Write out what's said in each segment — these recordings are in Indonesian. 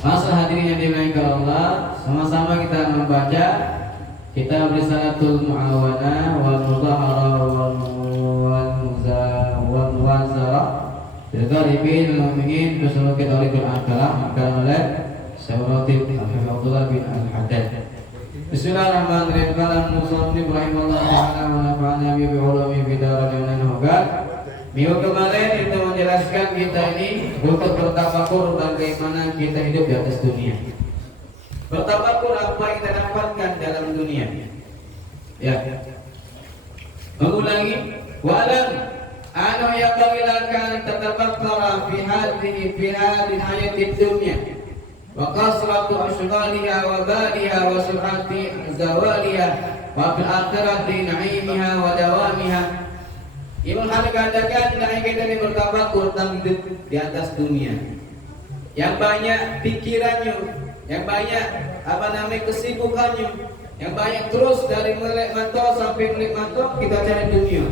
Masa hadirin yang dimuliakan Allah, sama-sama kita membaca kitab Risalatul Mu'awana wal Mudhahara wal Muwazarah bil Gharibin Mu'minin Bisulukit Tariqul Akalam akan oleh Syekh Ratib Hafizahullah bin Al-Haddad. Bismillahirrahmanirrahim. Kalam Musannif rahimahullah ta'ala wa nafa'ana bi ulumi bidarain nanugat. Minggu kemarin itu menjelaskan kita ini untuk bertafakur bagaimana kita hidup di atas dunia. Bertafakur apa yang kita dapatkan dalam dunia. Ya. Mengulangi walam anu yang bagilakan tatafakkara fi hadhihi hayatid dunya. Wa kasratu ashghaliha wa baliha wa sur'ati zawaliha wa fil akhirati na'imiha wa dawamiha. Ibnu Hamid katakan hendaknya kita ini bertafakur tentang hidup di atas dunia. Yang banyak pikirannya, yang banyak kesibukannya, yang banyak terus dari melek mata sampai melek mata kita cari dunia.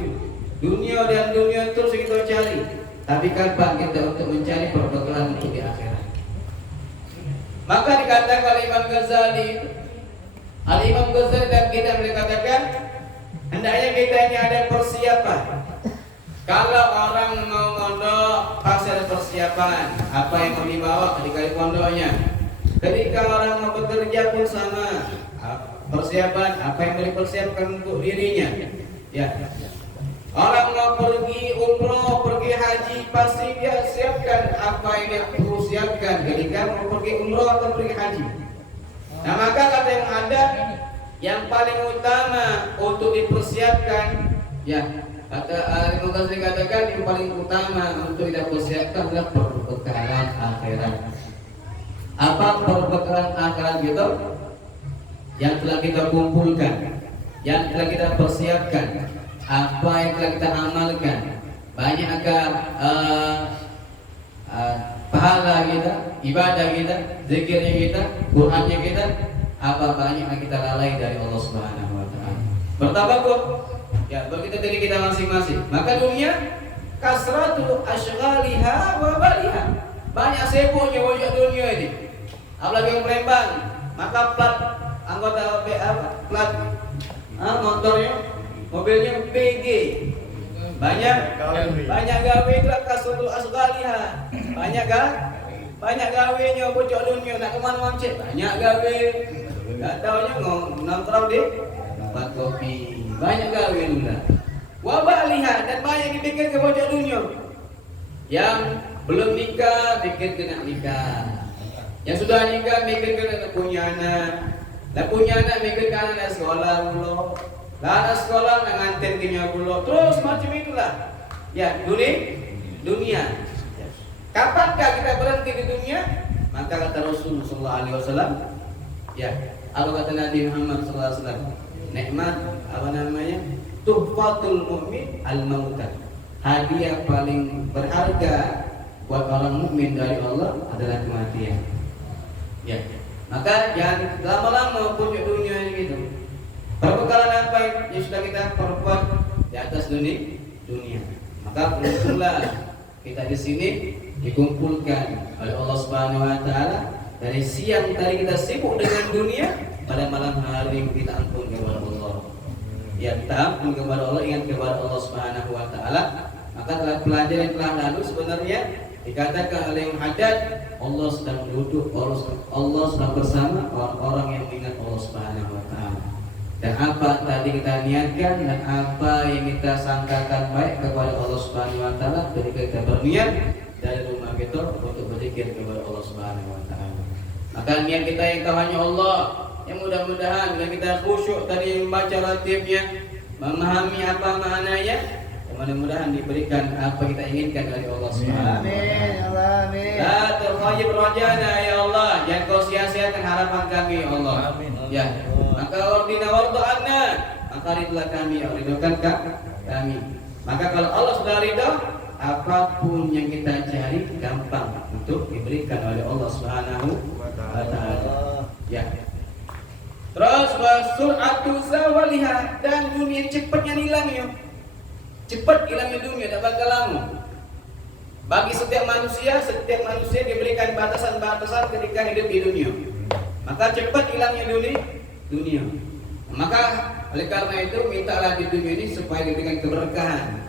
Dunia dan dunia terus kita cari. Tapi kapan kita untuk mencari perbekalan untuk di akhirat? Maka dikatakan oleh Imam Ghazali, Al-Imam Ghazali dan kita mengatakan hendaknya kita ini ada persiapan. Kalau orang mau mondok pasti ada persiapan. Apa yang mau dibawa ketika di pondoknya. Ketika orang mau bekerja pun sama. Persiapan apa yang mau dipersiapkan untuk dirinya. Ya. Orang mau pergi umroh, pergi haji pasti dia siapkan apa yang dia perlu siapkan ketika mau pergi umroh atau pergi haji. Nah maka kata yang ada yang paling utama untuk dipersiapkan, ya kata Imam Ghazali katakan yang paling utama untuk dipersiapkan adalah perbekalan akhirat. Apa perbekalan akhirat gitu? Yang telah kita kumpulkan, yang telah kita persiapkan, apa yang telah kita amalkan, banyakkah pahala kita, ibadah kita, zikirnya kita, Qur'annya kita, apa banyak yang kita lalai dari Allah Subhanahu wa taala. Bertafakur ya bagi diri kita masing-masing. Maka dunia kasratu ashghaliha wa baliha. Banyak sibuknya wajah dunia ini. Apalagi yang Palembang, maka plat anggota plat motornya, mobilnya PG. Banyak gawe itu kasratu ashghaliha. Banyak gawenya bocok dunia nak ke mana mancing. Banyak gawe. Tak taunya nongkrong di tempat kopi. Banyak gawe juga. Wabaliha dan banyak dipikir ke pojok dunia. Yang belum nikah pikir kena nikah. Yang sudah nikah mikir kena punya anak. Dah punya anak mikir kena nak sekolah dulu. Lah anak sekolah nak ngantin kenya dulu. Terus macam itulah. Ya dunia. Kapankah kita berhenti di dunia? Maka kata Rasulullah sallallahu alaihi wasallam, ya, apa kata Nabi Muhammad sallallahu alaihi wasallam? Nikmat tuhfatul mu'min al-mautat. Hadiah paling berharga buat orang mukmin dari Allah adalah kematian. Ya. Maka jangan lama-lama punya dunia gitu. Perbekalan apa yang sudah kita perbuat di atas dunia. Maka beruntunglah kita di sini dikumpulkan oleh Allah Subhanahu wa taala. Dari siang tadi kita sibuk dengan dunia, pada malam hari kita ampun kepada Allah. Ya kita ampun kepada Allah, ingat kepada Allah Subhanahu wa taala. Maka telah pelajaran yang telah lalu sebenarnya dikatakan oleh Imam Haddad, Allah sedang duduk, Allah sedang bersama orang-orang yang mengingat Allah Subhanahu wa taala. Dan apa tadi kita niatkan dan apa yang kita sangkakan baik kepada Allah Subhanahu wa taala ketika kita berniat dari rumah kita untuk berzikir kepada Allah Subhanahu wa taala. Maka niat kita yang tahu hanya Allah, yang mudah-mudahan bila kita khusyuk tadi membaca ratibnya, memahami apa maknanya, mudah-mudahan diberikan apa kita inginkan dari Allah Subhanahu wa taala. Amin. La tuqayyib rajana ya Allah, jangan kau sia-siakan harapan kami ya Allah. Amin. Ya. Maka wardina warda anna, maka ridlah kami, ridhokan kami. Maka kalau Allah sudah ridha, apapun yang kita cari gampang untuk diberikan oleh Allah Subhanahu wa taala. Ya. Terus wasur'atu zawaliha, dan dunia cepatnya hilangnya. Cepat hilangnya dunia, tak bakal lama. Bagi setiap manusia diberikan batasan-batasan ketika hidup di dunia. Maka cepat hilangnya dunia. Maka oleh karena itu mintalah di dunia ini supaya diberikan keberkahan.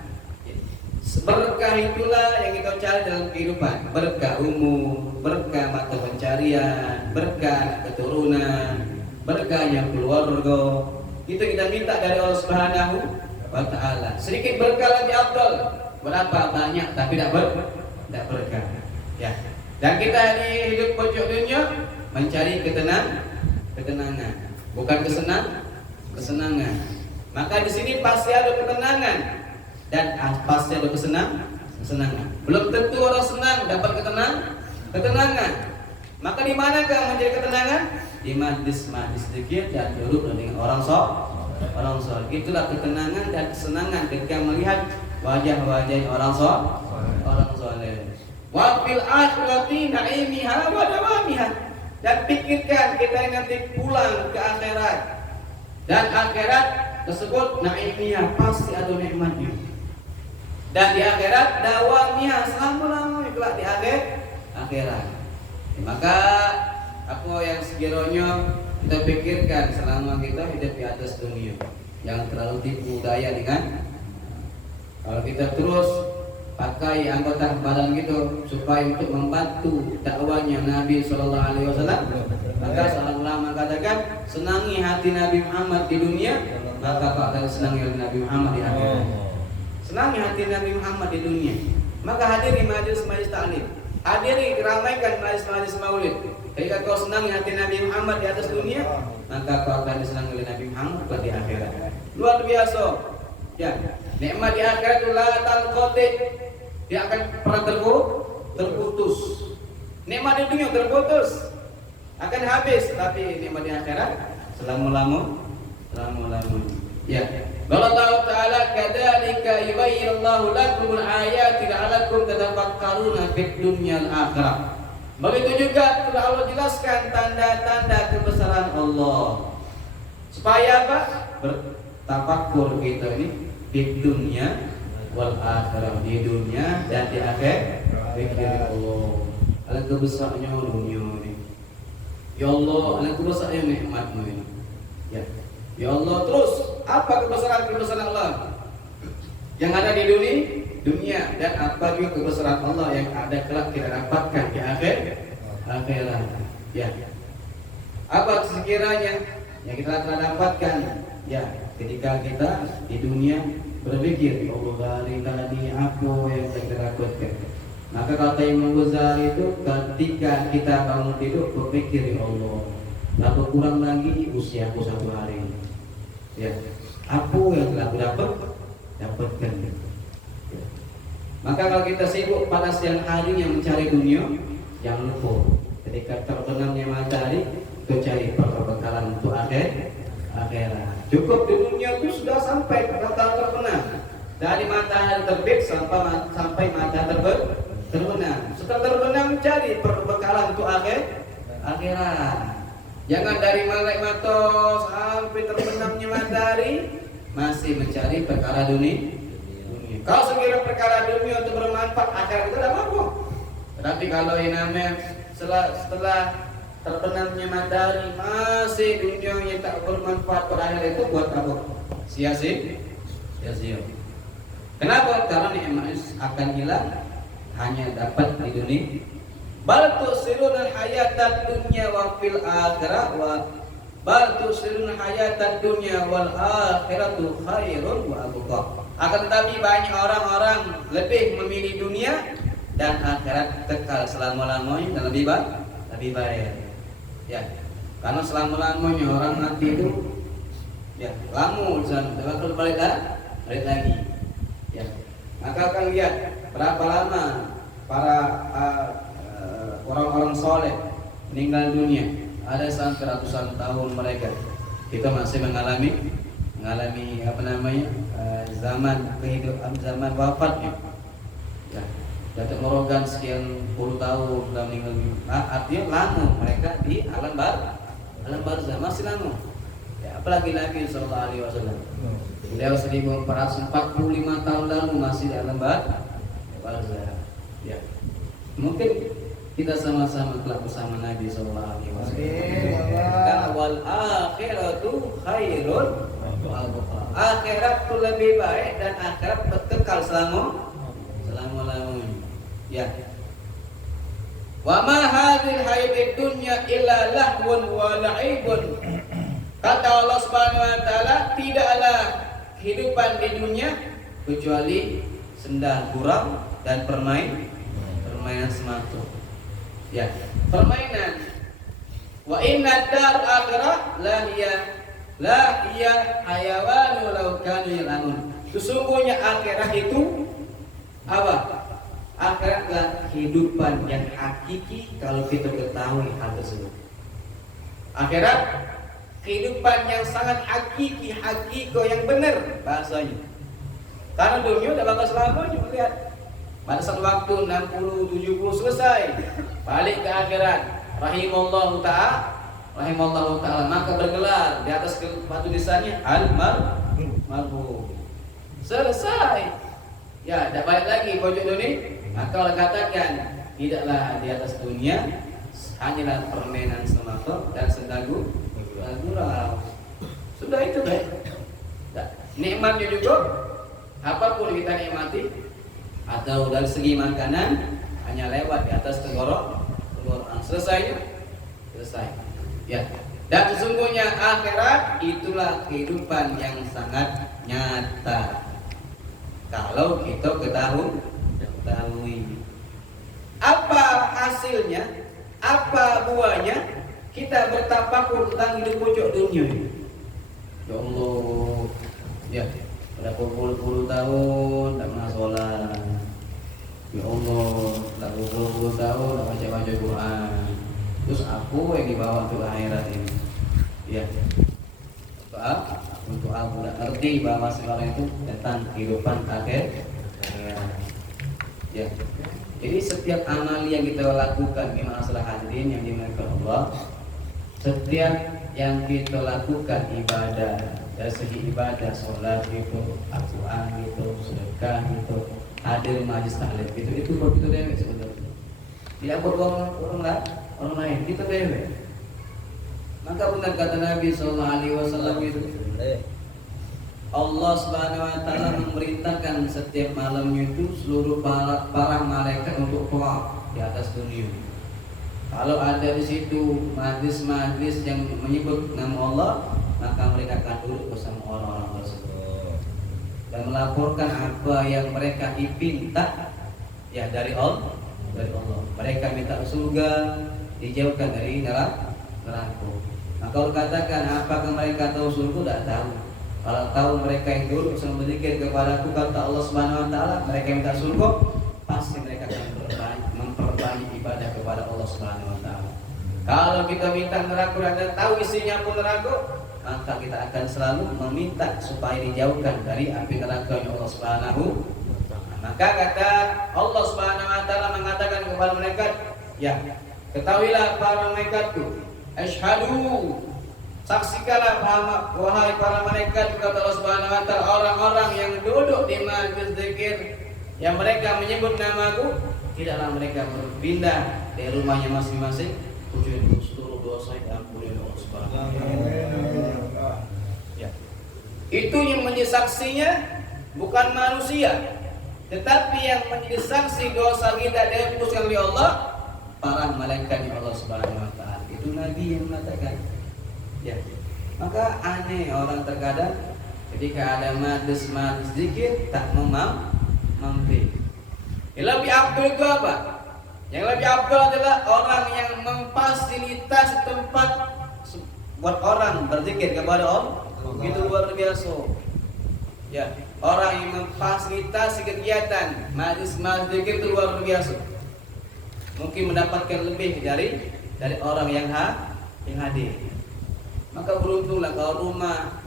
Berkah itulah yang kita cari dalam kehidupan. Berkah umur, berkah mata pencarian, berkah keturunan, berkahnya keluarga. Itu kita minta dari Allah Subhanahu wa Ta'ala. Sedikit berkah lebih afdal. Berapa banyak tapi tidak berkah. Ya. Dan kita di hidup pojok dunia mencari ketenangan, bukan kesenangan. Maka di sini pasti ada ketenangan dan pasti ada kesenangan. Belum tentu orang senang dapat ketenangan. Maka di manakah mencari ketenangan? Di majlis-majlis zikir dan duduk dengan orang soleh. Itulah ketenangan dan kesenangan ketika melihat wajah-wajah orang soleh. Wa fil akhirati na'imiha wa dawamiha. Dan pikirkan kita nanti pulang ke akhirat. Dan akhirat tersebut na'imiha pasti ada nikmatnya. Dan di akhirat dawamiha selama-lamanya kelak di akhirat. Maka apa yang sekiranya kita pikirkan selama kita hidup di atas dunia, jangan terlalu tipu daya dengan kalau kita terus pakai anggota badan gitu supaya untuk membantu dakwanya Nabi Sallallahu Alaihi Wasallam, maka seorang ulama katakan senangi hati Nabi Muhammad di dunia, maka kau akan senangi hati Nabi Muhammad di akhirat. Senangi hati Nabi Muhammad di dunia, maka hadiri majlis-majlis ta'lim, hadiri ramaikan majlis-majlis maulid. Ketika kau senangi hati Nabi Muhammad di atas dunia, maka kau akan disenangi oleh Nabi Muhammad di akhirat. Luar biasa. Ya, nikmat di akhirat itu la tanqati, dia akan pernah terputus. Nikmat di dunia terputus, akan habis, tapi nikmat di akhirat selama-lamanya. Ya. Allah Ta'ala kadzalika yubayyinullahu lakumul ayati la'allakum tatafakkaruna fid dunyal akhirah. Begitu juga telah Allah jelaskan tanda-tanda kebesaran Allah. Supaya apa? Bertafakkur kita ini di dunia wal akhirah, di dunia dan di akhirat. Pikir Allah, ala kebesarannya dunia ini. Ya Allah, ala kebesarannya nikmatmu ini. Ya Allah, terus apa kebesaran Allah yang ada di dunia dan apa juga kebesaran Allah yang ada kelak kita dapatkan di akhirat. Ya. Apa sekiranya yang kita telah dapatkan ya ketika kita di dunia berpikir ya Allah dari tadi apa yang kita dapatkan. Maka kata Imam Ghazali itu ketika kita bangun tidur berpikir ya Allah, apa kurang lagi usiaku satu hari. Ya. Apa yang telah aku dapatkan. Ya. Maka kalau kita sibuk pada siang harinya mencari dunia, jangan lupa ketika terbenamnya matahari kita cari perbekalan untuk akhirat. Cukup di dunia itu sudah sampai perbekalan terbenam. Dari matahari terbit sampai matahari terbenam. Setelah terbenam cari perbekalan untuk akhirat. Jangan dari melek mata sampai terbenamnya matahari masih mencari perkara dunia. Kalau sekiranya perkara dunia untuk bermanfaat akhirat itu tidak apa-apa. Tetapi kalau yang namanya setelah terbenamnya matahari masih dunia yang tak bermanfaat pada akhirat itu buat apa? Sia-sia. Kenapa? Karena nikmat akan hilang hanya dapat di dunia. Bal tusiruna hayatad dunya wa fil akhirah wa bal tusiruna hayatad dunya wal akhiratu khairun wa abqa. Akan tetapi banyak orang-orang lebih memilih dunia dan akhirat kekal selama-lamanya dan lebih baik. Ya. Karena selama-lamanya orang mati itu ya lama dan bakal balik lagi. Ya. Maka akan lihat berapa lama para orang-orang soleh meninggal dunia, ada sampai ratusan tahun mereka. Kita masih mengalami apa namanya zaman kehidupan, zaman wafatnya. Ya, Datuk Morogan sekian puluh tahun sudah meninggal dunia. Artinya lama mereka di alam barzah masih lama. Ya, apalagi Nabi Sallallahu Alaihi Wasallam. Beliau 1445 tahun lalu masih di alam barzah. Ya. Mungkin kita sama-sama kelak bersama Nabi sallallahu alaihi wasallam. Karena wal akhiratu khairun wa abqa. Akhirat itu lebih baik dan akhirat kekal selama-lamanya. Ya. Wa ma hadhil hayatid dunya illa lahwun wa la'ibun. Kata Allah Subhanahu wa taala, tidaklah kehidupan di dunia kecuali senda gurau dan permainan semata. Ya, permainan. Wa inna dar akhirah la hiya hayawanu law kanu ya'lamun. Sesungguhnya akhirat itu apa? Akhiratlah kehidupan yang hakiki kalau kita ketahui hal tersebut. Akhirat kehidupan yang sangat hakiki yang benar bahasanya. Karena dunia udah bakal selamanya, lihat. Pada satu waktu 60, 70 selesai, balik ke akhirat. Rahimallahu ta'ala, maka bergelar di atas batu nisannya al-marhum. Selesai. Ya, tidak balik lagi pojok dunia. Maka Allah katakan, tidaklah di atas dunia hanyalah permainan semata dan sendagu gurau. Sudah itu baik. Nikmatnya juga apapun kita nikmati atau dari segi makanan hanya lewat di atas tenggorokan. Selesai. Ya. Dan sesungguhnya akhirat itulah kehidupan yang sangat nyata. Kalau kita ketahui apa hasilnya, apa buahnya kita bertafakur tentang hidup pojok dunia ini. Ya Allah, ya pada puluh tahun tak pernah sholat. Ya Allah, tak puluh tahun tak baca Quran. Terus aku yang dibawa ke akhirat ini. Ya, untuk aku tak ngerti bahwa segala itu tentang kehidupan akhir. Ya. Jadi setiap amal yang kita lakukan di masalah hadirin yang dimuliakan Allah, setiap yang kita lakukan ibadah, dari segi ibadah, sholat gitu, Al-Quran gitu, sedekah gitu, hadir majlis taklim itu buat kita dewek sebenarnya. Tidak buat orang lain, kita dewek. Maka benar kata Nabi sallallahu alaihi wasallam itu, Allah Subhanahu wa taala memerintahkan setiap malamnya itu seluruh para malaikat untuk tawaf di atas dunia. Kalau ada di situ majlis-majlis yang menyebut nama Allah, maka mereka akan duduk bersama orang-orang tersebut dan melaporkan apa yang mereka minta ya dari Allah. Mereka minta surga, dijauhkan dari neraka. Maka Allah katakan, apakah mereka tahu surga? Tidak tahu. Kalau tahu mereka yang duduk bersama berzikir kepada aku, kata Allah Subhanahu wa taala, mereka minta surga, pasti mereka akan memperbanyak ibadah kepada Allah Subhanahu wa taala. Kalau kita minta neraka dan tahu isinya pun neraka, maka kita akan selalu meminta supaya dijauhkan dari api neraka Allah Subhanahu wa taala. Maka kata Allah Subhanahu wa taala mengatakan kepada mereka, ya, ketahuilah para malaikatku, asyhadu, saksikanlah wahai para malaikat, kata Allah Subhanahu wa taala, orang-orang yang duduk di majlis zikir yang mereka menyebut namaku, tidaklah mereka berpindah dari rumahnya masing-masing kecuali seluruh dosa diampuni oleh Allah Subhanahu wa taala. Ya. Itu yang menjadi saksinya bukan manusia, tetapi yang menjadi saksi dosa kita dihapuskan oleh Allah, para malaikat Allah Subhanahu wa taala. Itu Nabi yang mengatakan. Ya, maka aneh orang terkadang ketika ada majlis zikir tak mampir. Yang lebih abdul itu apa? Yang lebih abdul adalah orang yang memfasilitasi tempat buat orang berzikir kepada Allah. Itu luar biasa. Ya, orang yang memfasilitasi kegiatan majlis zikir itu luar biasa. Mungkin mendapatkan lebih dari orang yang hadir. Maka beruntunglah kalau rumah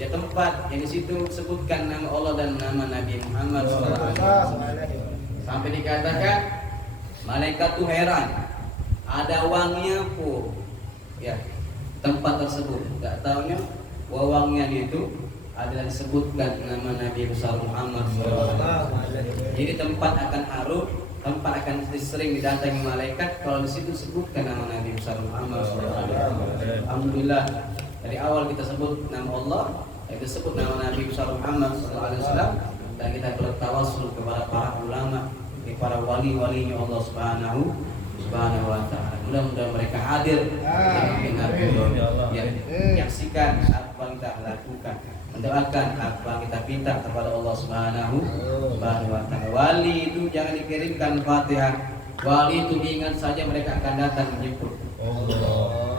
ya tempat yang di situ sebutkan nama Allah dan nama Nabi Muhammad SAW. Sampai dikatakan malaikat tuh heran, ada wanginya pun ya tempat tersebut. Enggak taunya wanginya itu adalah disebutkan nama Nabi besar Muhammad SAW. Jadi tempat akan harum tempat akan sering didatangi malaikat kalau di situ sebutkan nama Nabi Muhammad SAW. Alhamdulillah dari awal kita sebut nama Allah, kita sebut nama Nabi Muhammad SAW, dan kita bertawassul kepada para ulama, kepada wali-walinya Allah Subhanahu wa Ta'ala. Mudah-mudahan mereka hadir dengan menyaksikan apa yang kita lakukan, mendoakan apa yang kita minta kepada Allah Subhanahu wa Ta'ala. Wali itu jangan dikirimkan Fatihah. Wali itu diingat saja mereka akan datang menjemput.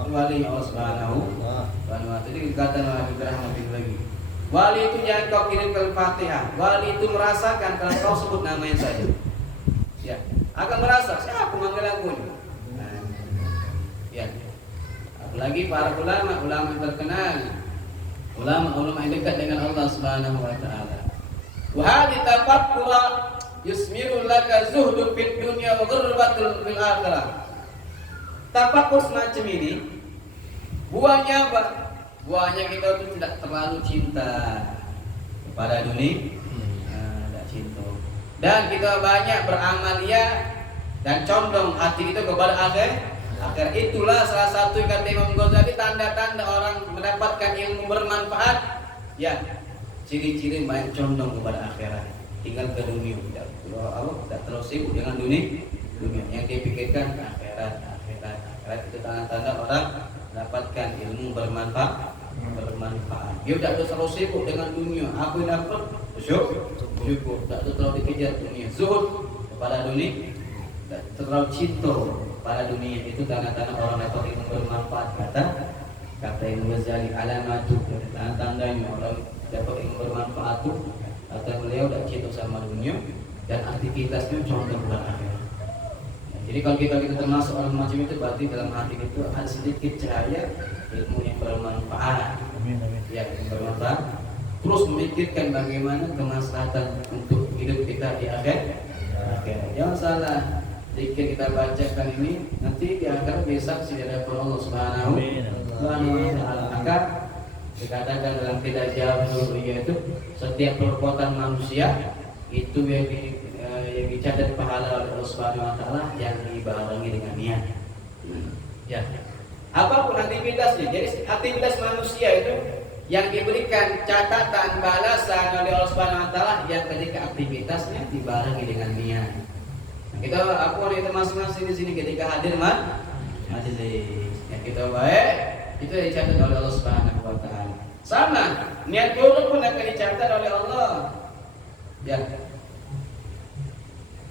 Wali Allah Subhanahu wa Ta'ala. Jadi dikatakan oleh Ibrahim lagi. Wali itu jangan kau kirimkan Fatihah. Wali itu merasakan kalau kau sebut namanya saja. Ya, akan merasa siapa manggil aku ini. Ya. Apalagi para ulama yang terkenal, ulama yang dekat dengan Allah Subhanahu wa Ta'ala. Wa hadhi tafakkura yusmiru laka zuhdun fid dunya wa ghurbatun fil akhirah. Tafakkur semacam ini buahnya apa? Buahnya kita itu tidak terlalu cinta kepada dunia, tidak cinta. Dan kita banyak beramalia dan condong hati kita kepada akhir. Itulah salah satu kata Imam Ghazali, tanda-tanda orang mendapatkan ilmu bermanfaat. Ya, ciri-ciri banyak condong kepada akhirat, tinggal ke dunia, tidak terlalu sibuk dengan dunia. Yang dipikirkan ke akhirat. Akhirat itu tanda-tanda orang mendapatkan ilmu bermanfaat. Dia tidak terlalu sibuk dengan dunia. Aku yang dapat syukur, tidak terlalu dikejar dunia. Zuhud kepada dunia, tidak terlalu cinta pada dunia. Itu tanda-tanda orang dapat ilmu bermanfaat. Kata Imam Ghazali, alamatu, tanda-tandanya orang dapat ilmu bermanfaat itu kata beliau tidak cinta sama dunia dan aktivitasnya condong kepada akhirat. Jadi kalau kita termasuk orang macam itu, berarti dalam hati itu ada sedikit cahaya ilmu yang bermanfaat. Ya, yang bermanfaat. Terus memikirkan bagaimana kemaslahatan untuk hidup kita di akhirat. Jangan salah. Jika kita bacakan ini, nanti di akhirat bersaksi di hadapan Allah Subhanahu wa Ta'ala. Maka dikatakan dalam tidak jauh dulu, yaitu setiap perbuatan manusia itu yang dicatat pahala oleh Allah Subhanahu wa Ta'ala yang dibarengi dengan niat. Ya. Apapun aktivitasnya, jadi aktivitas manusia itu yang diberikan catatan balasan oleh Allah Subhanahu wa Ta'ala yang ketika aktivitasnya dibarengi dengan niat. Kita apa itu masing-masing di sini ketika hadir majelis yang kita baik itu dicatat oleh Allah Subhanahu wa Ta'ala. Sama niat buruk pun akan dicatat oleh Allah. Ya.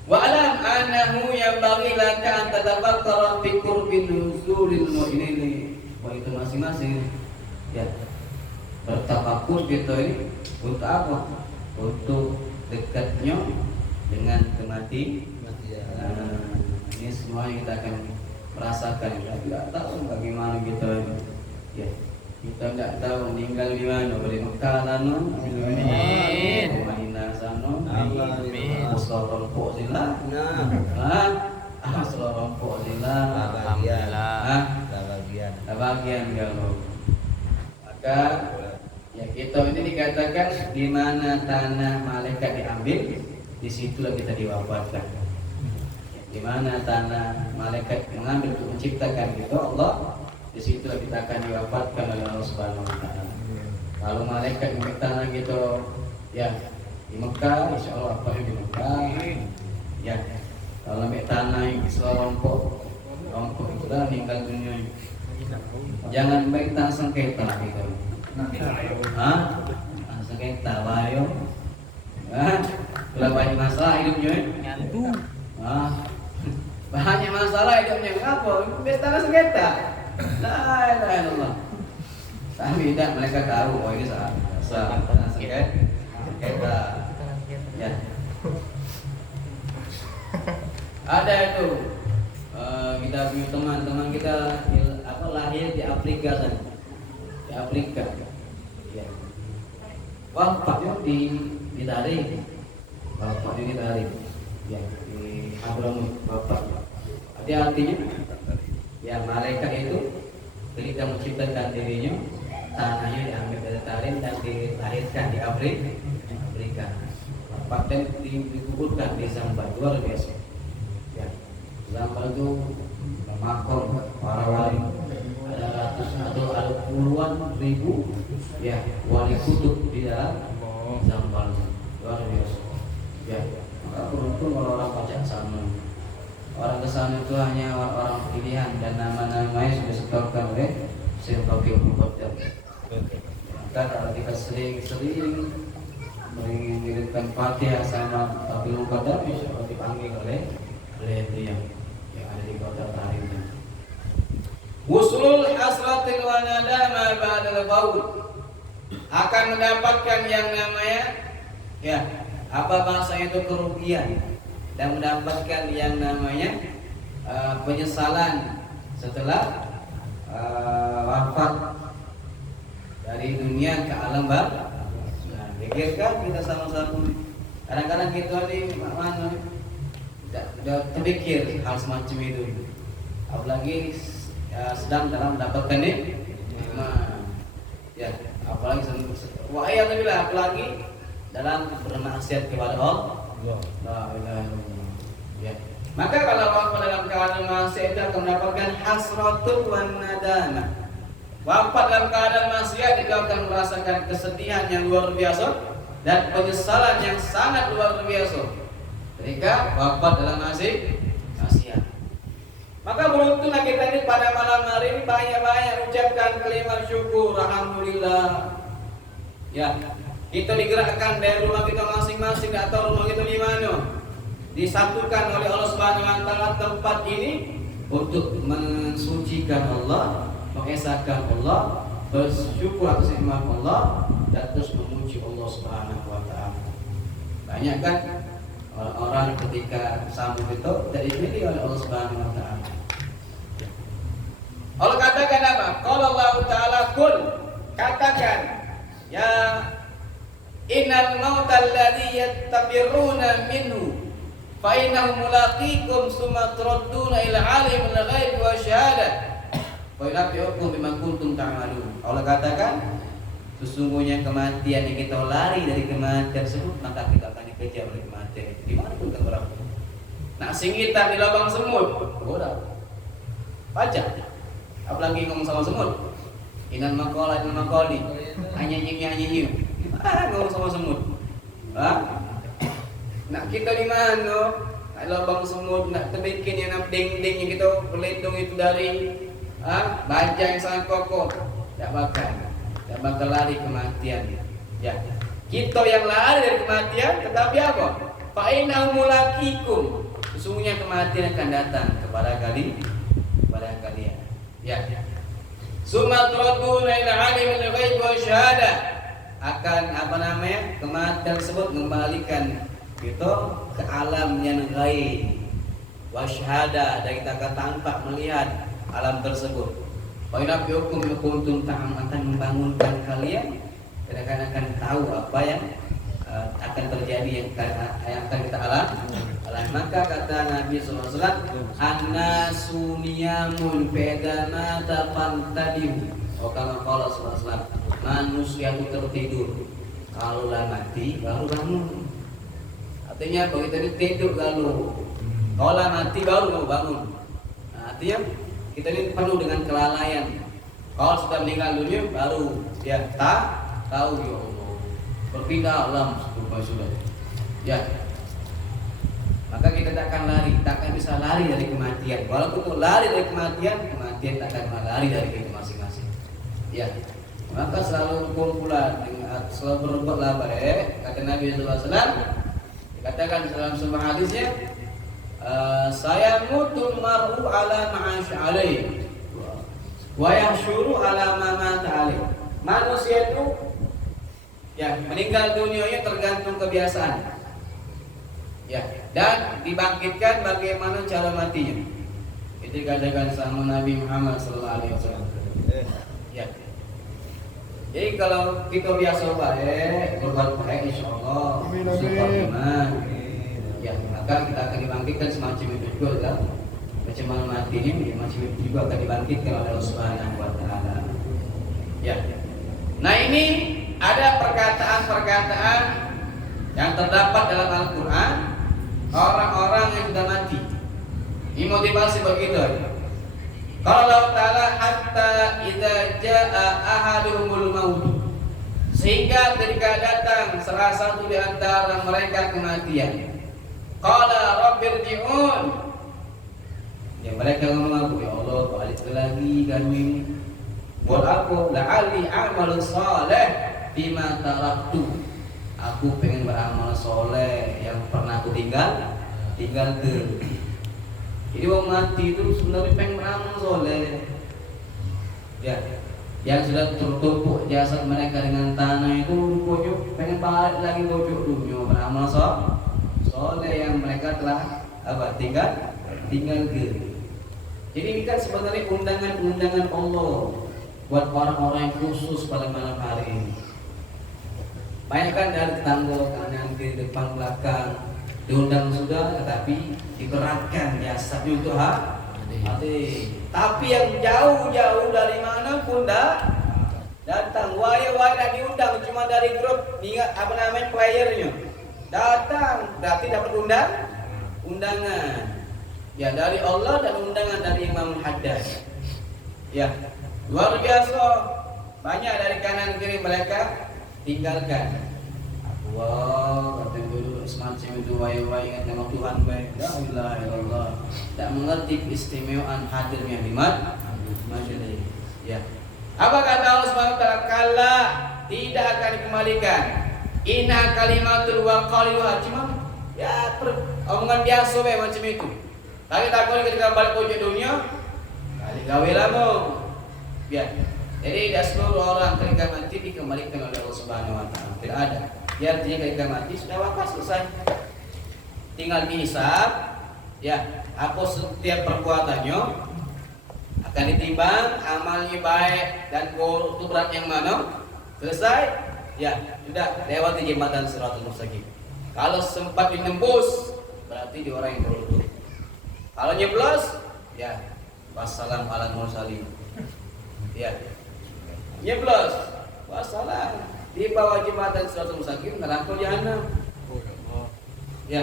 Wa alam annahu yanbaghi laka an tatafakkara fi qurbi nuzulil mu'minin. Wah, itu masing-masing ya bertafakkur gitu ini untuk apa? Untuk dekatnya dengan kematian. Ini semua yang kita akan merasakan. Kita tidak tahu bagaimana kita ya. Kita tidak tahu meninggal di mana, di Mekah sana, di Madinah sana, di Selorompok sila, Selorompok sila, bagian kalau. Maka ya kita ini dikatakan di mana tanah malaikat diambil, di situlah kita diwafatkan. Di mana tanah malaikat mengambil untuk menciptakan itu Allah, di situlah kita akan diwafatkan oleh Allah Subhanahu wa Ta'ala. Kalau malaikat di tanah gitu ya di Mekah, insya Allah apa di Mekah ya. Kalau di tanah yang di Selorompok itulah meninggal dunia. Jangan baik tak sengketa gitu. Sengketa wayo. Kalau banyak masalah hidupnya banyak masalah hidupnya. Kenapa? Tanah sengketa. La ilaha illallah. Tapi tidak, mereka tahu oh ini salah sengketa. Ya. Ada itu kita punya teman kita lahir di Afrika kan. Di Afrika. Ya. Bapaknya ditarik. Bapaknya ditarik. Ya, di Hadramut bapaknya. Artinya ya malaikat itu ketika menciptakan dirinya, tanahnya diambil dari Tarim dan dilahirkan di Afrika. Bapak dan dikuburkan di Zambia, luar biasa. Zambal itu makam para wali, ada ratus atau ada puluhan ribu ya wali kutub di dalam Zambal, luar biasa. Ya, maka beruntung kalau orang pajak sama. Orang kesana itu hanya orang pilihan dan nama-namanya sudah disetorkan oleh Syekh Bakir Muqaddam. Maka kalau kita sering-sering mengirimkan Fatihah sama Bakir Muqaddam, insya Allah dipanggil oleh beliau yang ada di kota Tahrir. Wusulul hasratil wa nadama ba'dal qaul, akan mendapatkan yang namanya ya apa bahasa itu kerugian dan mendapatkan yang namanya penyesalan setelah wafat dari dunia ke alam barzakh. Nah, pikirkan kita sama-sama. Kadang-kadang kita ini mana tidak terpikir hal semacam itu. Apalagi sedang dalam mendapatkan nikmat. Ya, apalagi apalagi dalam bermaksiat kepada Allah. La ilaha illallah. Ya. Maka kalau wafat dalam keadaan maksiat itu akan mendapatkan hasratul wan nadama. Wafat dalam keadaan maksiat itu akan merasakan kesedihan yang luar biasa dan penyesalan yang sangat luar biasa ketika wafat dalam maksiat. Maka beruntunglah kita ini pada malam hari ini banyak-banyak ucapkan kalimat syukur, alhamdulillah. Ya, kita digerakkan dari rumah kita masing-masing atau rumah kita di mana, disatukan oleh Allah Subhanahu wa taala tempat ini untuk mensucikan Allah, mengesahkan Allah, bersyukur atas nikmat Allah dan terus memuji Allah Subhanahu wa taala. Banyak kan orang ketika sambut itu dipilih oleh Allah Subhanahu wa taala. Allah katakan apa? Qala Allah taala qul, katakan ya innal mautal ladzi yattabiruna minhu fa innahu mulaqikum summa turadduna ila alimil ghaib wa syahadah wa yunabbi'ukum bima kuntum ta'malun. Allah katakan sesungguhnya kematian yang kita lari dari kematian tersebut, maka kita akan dikejar oleh kematian. Di mana pun kita berada. Nak singitan di lubang semut, bodoh. Baca. Apalagi ngomong sama semut. Inal maqali hanya nyanyi. Ngomong sama semut. Nak kita di mana? Nak lubang semut, nak terbikin yang nak ding-ding yang kita berlindung itu dari baja yang sangat kokoh. Tak bakal lari kematian. Ya. Kita yang lari dari kematian, tetapi apa? Fa innahu mulaqikum. Sesungguhnya kematian akan datang kepada kalian. Ya. Summa turaduna ila alimil ghaib wa syahadah. Akan kematian tersebut mengembalikan kita ke alam yang gaib. Wa syahadah, dan kita akan tampak melihat alam tersebut. Wa yunabbi'ukum bima kuntum ta'malun, akan membangunkan kalian dan akan tahu apa yang akan terjadi yang akan kita alami. Maka kata Nabi SAW, an-nasu niyamun fa'idama tafantadihu. Kalau SAW, manusia itu tertidur, kalau lah mati baru bangun. Artinya begitu ini tidur kalau lah mati baru mau bangun. Artinya kita ini penuh dengan kelalaian. Kalau sudah meninggal dunia baru dia tahu ya Allah, berpindah alam sudah. Ya. Maka kita takkan bisa lari dari kematian. Walaupun mau lari dari kematian takkan lari dari kita masing-masing. Ya. Maka selalu kumpulan dengan selalu berbuatlah baik. Kata Nabi SAW, dikatakan dalam sebuah hadisnya, saya mutul mar'u ala ma'ash alaih wa yahsyuru ala ma mata alaih. Manusia itu ya meninggal dunianya tergantung kebiasaan. Ya, dan dibangkitkan bagaimana cara matinya. Itu dikatakan sama Nabi Muhammad SAW. Ya. Jadi kalau kita biasa baik, berbuat baik, insyaallah super iman. Ya, maka kita akan dibangkitkan semacam itu juga kan. Macam mana matinya, macam itu juga akan dibangkitkan oleh Allah Subhanahu wa taala. Ya. Nah, ini ada perkataan-perkataan yang terdapat dalam Al-Qur'an orang-orang yang sudah mati. Ini motivasi begitu. Kalau Allah Ta'ala hatta idza jaa ahaduhumul maut, sehingga ketika datang salah satu di antara mereka kematian, qala rabbirji'un, ya mereka ngomong, ya Allah balik lagi kami buat aku la'alli amal saleh bima taraktu, aku pengen beramal soleh yang pernah aku tinggalkan. Jadi orang mati itu sebenarnya pengen beramal soleh, ya, yang sudah tertumpuk jasad mereka dengan tanah itu rupanya pengen balik lagi bocok dunia beramal soleh yang mereka telah tinggal ke. Jadi ini kan sebenarnya undangan Allah buat orang-orang yang khusus pada malam hari ini. Banyak kan dari tetangga kanan kiri depan belakang diundang sudah, tetapi diberatkan jasadnya untuk hati. Tapi yang jauh-jauh dari mana pun datang. Waya diundang cuma dari grup playernya datang, berarti dapat undangan. Ya dari Allah dan undangan dari Imam Haddad. Ya luar biasa. Banyak dari kanan kiri mereka tinggalkan. Wah, kata dulu semacam itu waya-waya ingat nama Tuhan baik. La ilaha illallah. Tak mengerti keistimewaan hadirnya di majelis. Ya. Apa kata Allah Subhanahu wa taala? Kala tidak akan dikembalikan. Inna kalimatul wa qaliluha, cuma ya omongan biasa bae macam itu. Tapi takut ketika balik pojok dunia kali gawe lamo. Ya. Jadi tidak seluruh orang ketika mati dikembalikan oleh Allah Subhanahu wa taala. Tidak ada. Ya artinya ketika mati sudah wafat selesai. Tinggal dihisab, ya, apa setiap perbuatannya akan ditimbang, amalnya baik dan itu berat yang mana. Selesai, ya, sudah lewati jembatan Shiratal Mustaqim. Kalau sempat ditembus, berarti di orang yang beruntung. Kalau nyeblos, ya, wassalam ala mursalin. Ya. Nyeblos, wassalam. Di bawah jembatan Shiratal Mustaqim neraka jahanam. Ya.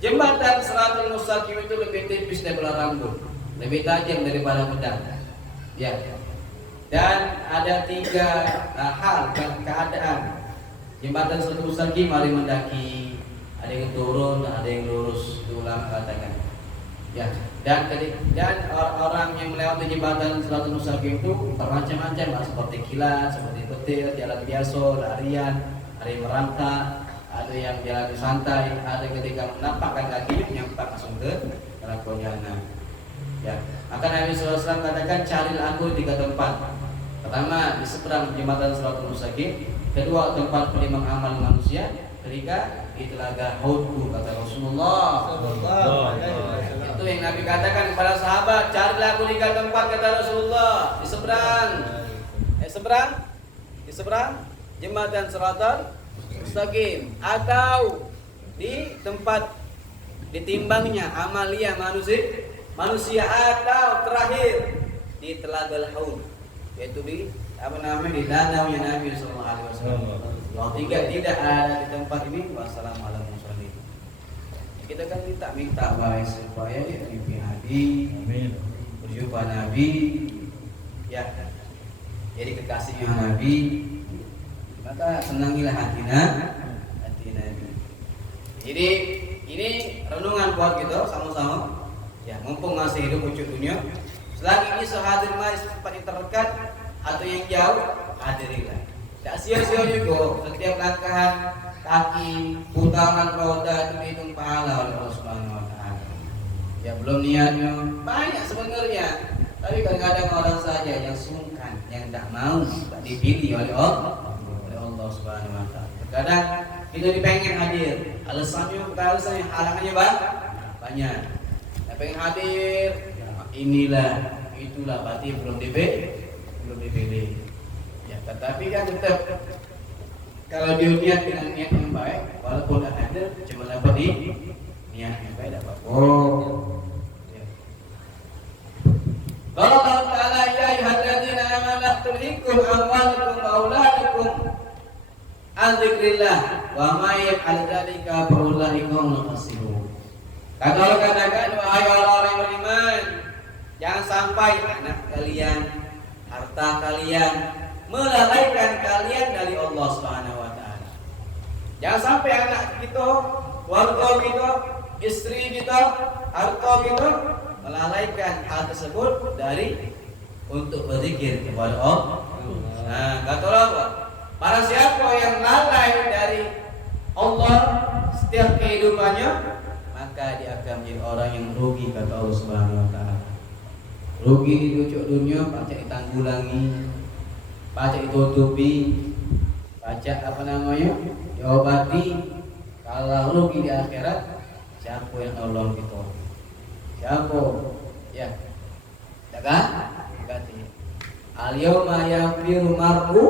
Jembatan Shiratal Mustaqim itu lebih tipis daripada rambut, lebih tajam daripada pedang. Ya. Dan ada 3 hal keadaan jembatan Shiratal Mustaqim, ada yang mendaki, ada yang turun, ada yang lurus. Itu ulama katakan. Ya. Dan orang-orang yang melewati jembatan Shiratal Mustaqim itu bermacam-macam, seperti kilat, seperti petir, jalan biasa, larian, ada yang merangkak, ada yang jalan santai, ada ketika menampakkan kakinya nyampak langsung ke neraka jahanam. Ya, maka Nabi SAW katakan carilah aku di 3 tempat. Pertama di seberang jembatan Shiratal Mustaqim, kedua tempat penimang amal manusia, ketiga di telaga Haudku, kata Rasulullah. Itu yang Nabi katakan kepada sahabat, carilah aku di 3 tempat, kata Rasulullah, di seberang jembatan Shiratal Mustaqim, atau di tempat ditimbangnya amalia manusia, atau terakhir di telaga Haud, yaitu di di danaunya Nabi sallallahu alaihi wasallam. Kalau tidak ada di tempat ini, wassalamualaikum warahmatullahi wabarakatuh. Kita kan minta baik supaya ya mimpi Nabi, berjumpa Nabi, ya, jadi kekasihnya Nabi, maka senangilah hati Nabi. Jadi ini renungan buat kita sama-sama. Ya, mumpung masih hidup wujud dunia, selagi ini sehadir mari tempat yang terdekat atau yang jauh, hadirilah. Tak sia-sia juga setiap langkahan kaki, putaran roda itu dihitung pahala oleh Allah Subhanahu wa taala. Ya belum niatnya banyak sebenarnya, tapi kadang-kadang orang saja yang sungkan, yang tidak mau dipilih oleh Allah Subhanahu wa taala. Terkadang kita dipengen hadir, alasannya halangannya banyak. Pengen hadir, inilah, itulah, berarti belum dipilih. Ya, tetapi kan tetap kalau diniat dengan niat yang baik, walaupun tidak hadir, cuma dapat di niat yang baik dapat. Ya. Qala Allah Ta'ala, ya ayyuhalladzina amanu la tulhikum amwalukum wa auladukum an dzikrillah wa may yaf'al dzalika fa ulaika humul khasirun. Kata Allah katakan, wahai orang-orang yang beriman, jangan sampai anak kalian, harta kalian melalaikan kalian dari Allah Subhanahu wa taala. Jangan sampai anak kita, keluarga kita, istri kita, harta kita melalaikan hal tersebut dari untuk berzikir kepada Allah. Nah, kata Allah, para siapa yang lalai dari Allah setiap kehidupannya, maka dia akan menjadi orang yang rugi, kata Allah Subhanahu wa taala. Rugi di dunia, pacak ditanggulangi, pacak ditutupi, pacak diobati. Kalau rugi di akhirat, siapa yang nolong kita? Siapa? Ya. Jaga? Ganti. Al-yawma yafiru mar'u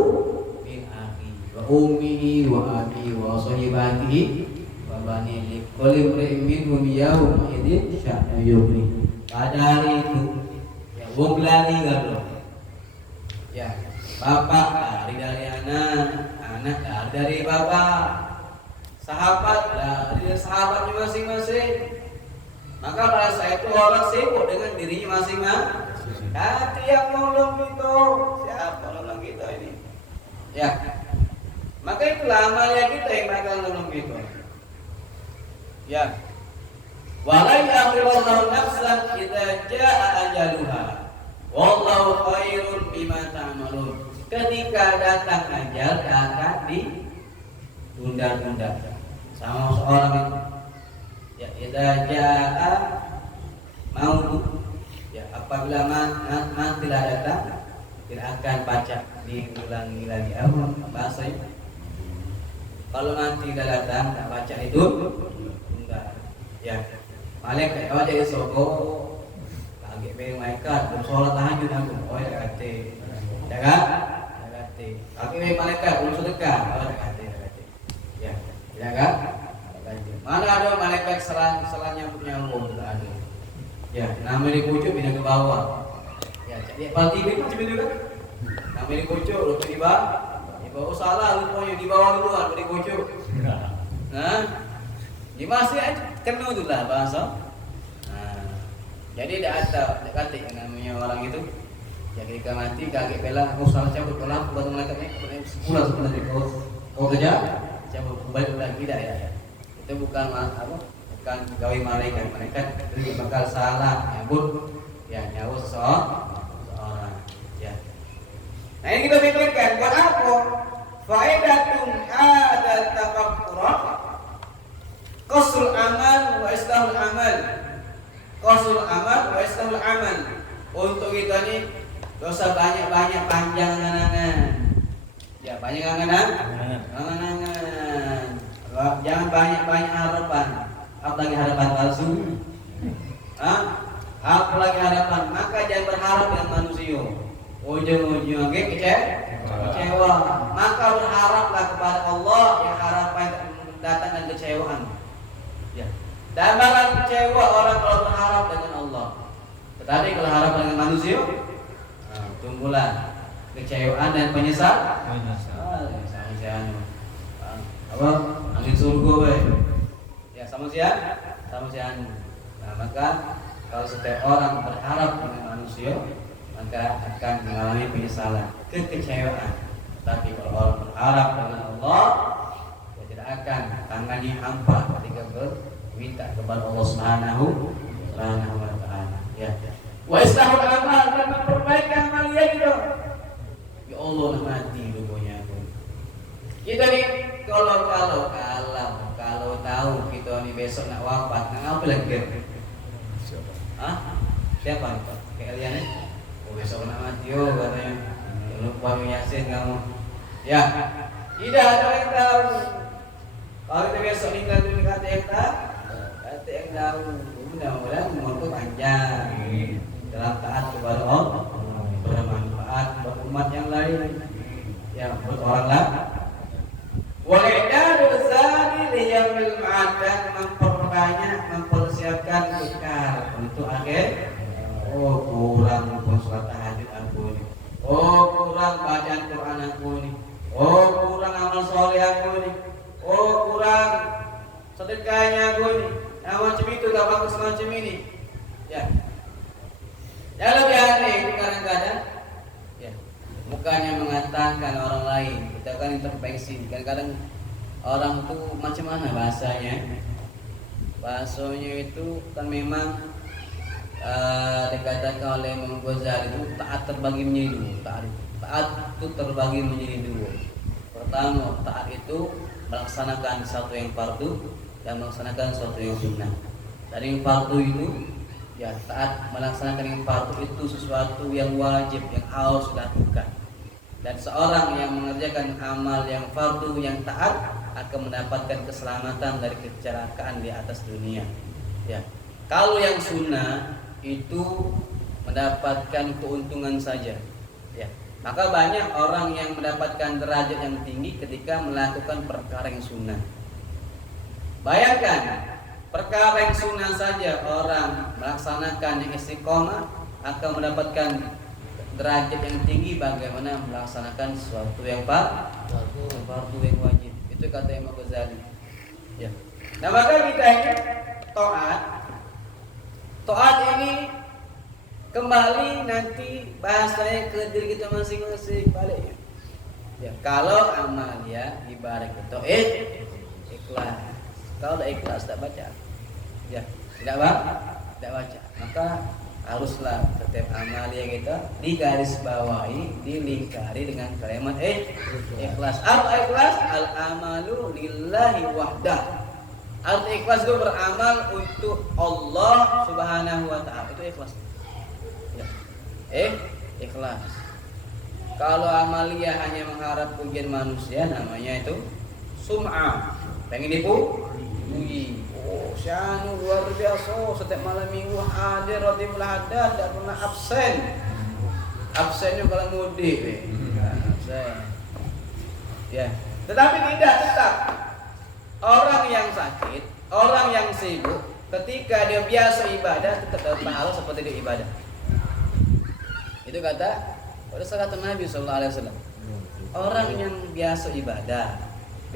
min akhi wa ummihi wa abihi wa sahibatihi wa banihi kulli imrin minhum yawma idzin sya'nu yughni. Pada hari itu ya wong lari gado. Ya, bapak lari dari anak, anak lari dari bapak, sahabat lari dari sahabatnya masing-masing. Maka pada saat itu orang sibuk dengan dirinya masing-masing. Nanti yang nolong kita, siapa nolong kita ini? Ya, maka itulah amalnya kita yang bakal nolong kita. Ya, walai akhirallahu nafsan idza jaa ajaluha, wallahu khairun bima ta'malun. Ketika datang ajal akan ditunda-tunda sama seorang itu. Ya, idza jaa maut, ya apabila matilah datang, tidak akan baca diulangi lagi. Apa bahasanya? Kalau mati dah datang, tak baca itu enggak. Ya, malaikat awak jadi soko, lagi beri malaikat bersolat tahajud aku, oh ya kata, jaga, kata. Lagi beri malaikat belum sedekah, oh ya kata. Ya, jaga. Mana ada malaikat selang nyambung tidak ada. Ya, namanya dikucuk pindah ke bawah. Ya, jadi pagi itu macam itu kan. Namanya dikucuk, lutut di bawah. Di bawah salah rupanya di bawah duluan baru dikucuk. Nah, di masih aja kena tu lah bahasa. Nah, jadi tidak ada kata yang namanya orang itu. Ya ketika mati kaget bela, aku salah cabut pulang buat malaikatnya, pulang sebenarnya kau kerja, cabut balik lagi tidak ya. Itu bukan bukan gawe malaikat itu bakal salah nyambut ya nyawa seseorang ya. Nah ini kita pikirkan buat apa? Faedatun ada tafakkuran qasul amal wa islahul amal, qasul amal wa islahul amal. Untuk kita ni dosa banyak-banyak panjang angan-angan ya, banyak angan-angan. Jangan banyak-banyak harapan. Apalagi harapan palsu. Apalagi harapan. Maka jangan berharap dengan manusia. Ujung-ujung kecewa. Maka berharaplah kepada Allah yang harapan datang dan kecewaan. Ya. Dan malah kecewa orang kalau berharap dengan Allah. Tetapi kalau harap dengan manusia, tunggulah kecewaan dan penyesalan. Apa? Angin surga weh. Ya sama si anu. Nah, maka kalau setiap orang berharap dengan manusia, maka akan mengalami penyesalan, kekecewaan. Tapi kalau orang berharap dengan Allah, dia tidak akan tangannya hampa ketika berminta kepada Allah Subhanahu wa taala. Ya. Wa islahul amal, dan memperbaiki amalnya juga. Ya Allah mati dunia aku. Kita ni kalau tahu kita ni besok nak wafat, nak apa lagi? Siapa itu? Kalian ni? Oh besok nak mati katanya. Lupa Yasin kamu. Ya, tidak ada yang tahu. Kalau kita besok meninggal dunia kata yang tahu. Mudah-mudahan umur itu panjang dalam taat kepada Allah, bermanfaat buat umat yang lain, ya buat orang lain. Wa'idadul zani liyamil ma'adan, mempersiapkan bekal untuk akhir. Oh kurang sholat tahajud aku ni. Oh kurang bacaan Quran aku ni. Oh kurang amal soleh aku ni. Oh kurang sedekahnya aku ni. macam itu, tabakur semacam ini. Ya. Yang lebih aneh itu kadang-kadang, ya, bukannya mengatakan orang lain, kita kan intervensi. Kadang-kadang orang tuh macam mana bahasanya? Bahasanya itu kan memang dikatakan oleh Imam Ghazali itu taat terbagi menjadi dua. Taat itu terbagi menjadi dua. Pertama, taat itu melaksanakan satu yang fardu dan melaksanakan satu yang sunnah. Dari yang fardu itu, ya taat melaksanakan yang fardu itu sesuatu yang wajib yang harus dilakukan. Dan seorang yang mengerjakan amal yang fardu yang taat akan mendapatkan keselamatan dari kecelakaan di atas dunia. Ya. Kalau yang sunnah itu mendapatkan keuntungan saja. Ya. Maka banyak orang yang mendapatkan derajat yang tinggi ketika melakukan perkara yang sunnah. Bayangkan, perkara yang sunnah saja orang melaksanakan yang istiqomah akan mendapatkan derajat yang tinggi, bagaimana melaksanakan sesuatu yang fardu yang wajib. Itu kata Imam Ghazali. Ya. Nah, maka kita ini taat ini kembali nanti bahasanya ke diri kita masing-masing balik. Ya, kalau amalia ibarat itu ikhlas. Kalau tidak ikhlas tak baca. Ya, tidak baca. Maka haruslah setiap amalia kita digarisbawahi, dilingkari dengan kalimat ikhlas. Apa ikhlas? Al amalu lillahi wahdah. Arti ikhlas itu beramal untuk Allah Subhanahu wa taala. Itu ikhlas. Ya. Ikhlas. Kalau amalia hanya mengharap pujian manusia, namanya itu sum'ah. Pengen dipuji. Oh, syanu luar biasa. Setiap malam minggu hadir Ratibul Haddad, tidak pernah absen. Absennya kalau mudik. Absen. Ya. Tetapi tidak tetap. Orang yang sakit, orang yang sibuk, ketika dia biasa ibadah tetap dapat pahala seperti dia ibadah. Itu kata Nabi Sallallahu Alaihi Wasallam. Orang yang biasa ibadah,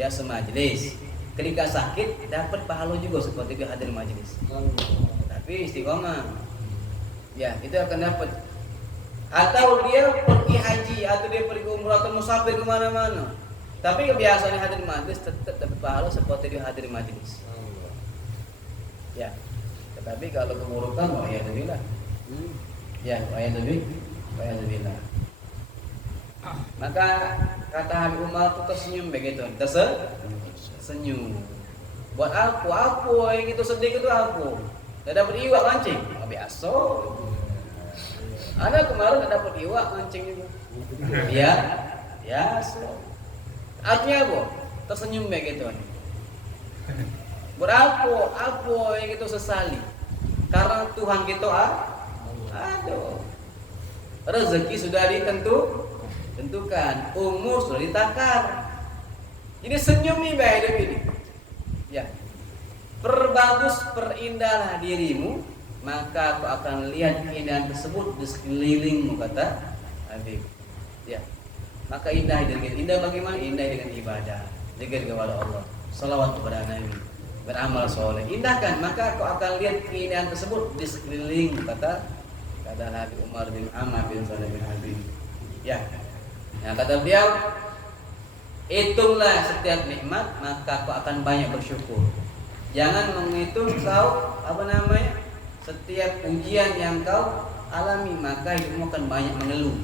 biasa majelis, ketika sakit dapat pahala juga seperti dia hadir majelis. Tapi istiqomah, ya itu akan dapat. Atau dia pergi haji, atau dia pergi umrah atau musafir kemana-mana. Tapi kebiasaan hadir majlis tetap dapat pahala seperti dia hadir majlis. Ya. Tetapi kalau keburukan, wa'iyadzubillah. Ya, wa'iyadzubillah. Maka kata Habib Umar itu tersenyum begitu. Tersenyum. Buat aku yang itu sedih itu aku. Tidak dapat iwak mancing. Biasa. Ada kemarin tidak dapat iwak mancing juga. Ya, biasa. Artinya apa? Tersenyum begitu. Berapa yang itu sesali? Karena Tuhan kita aduh. Rezeki sudah tentukan, umur sudah ditakar. Jadi senyum nih baik hidup ini. Ya. Perindahlah dirimu, maka aku akan lihat keindahan tersebut di sekelilingmu, kata Habib. Ya. Maka indah bagaimana? Indah dengan ibadah, zikir kepada Allah, salawat kepada Nabi, beramal soleh. Indahkan, maka kau akan lihat keindahan tersebut di sekeliling, kata Habib Umar bin Amr bin Saleh bin Habib. Ya. Nah, kata beliau, hitunglah setiap nikmat, maka kau akan banyak bersyukur. Jangan menghitung setiap ujian yang kau alami, maka hidupmu akan banyak mengeluh.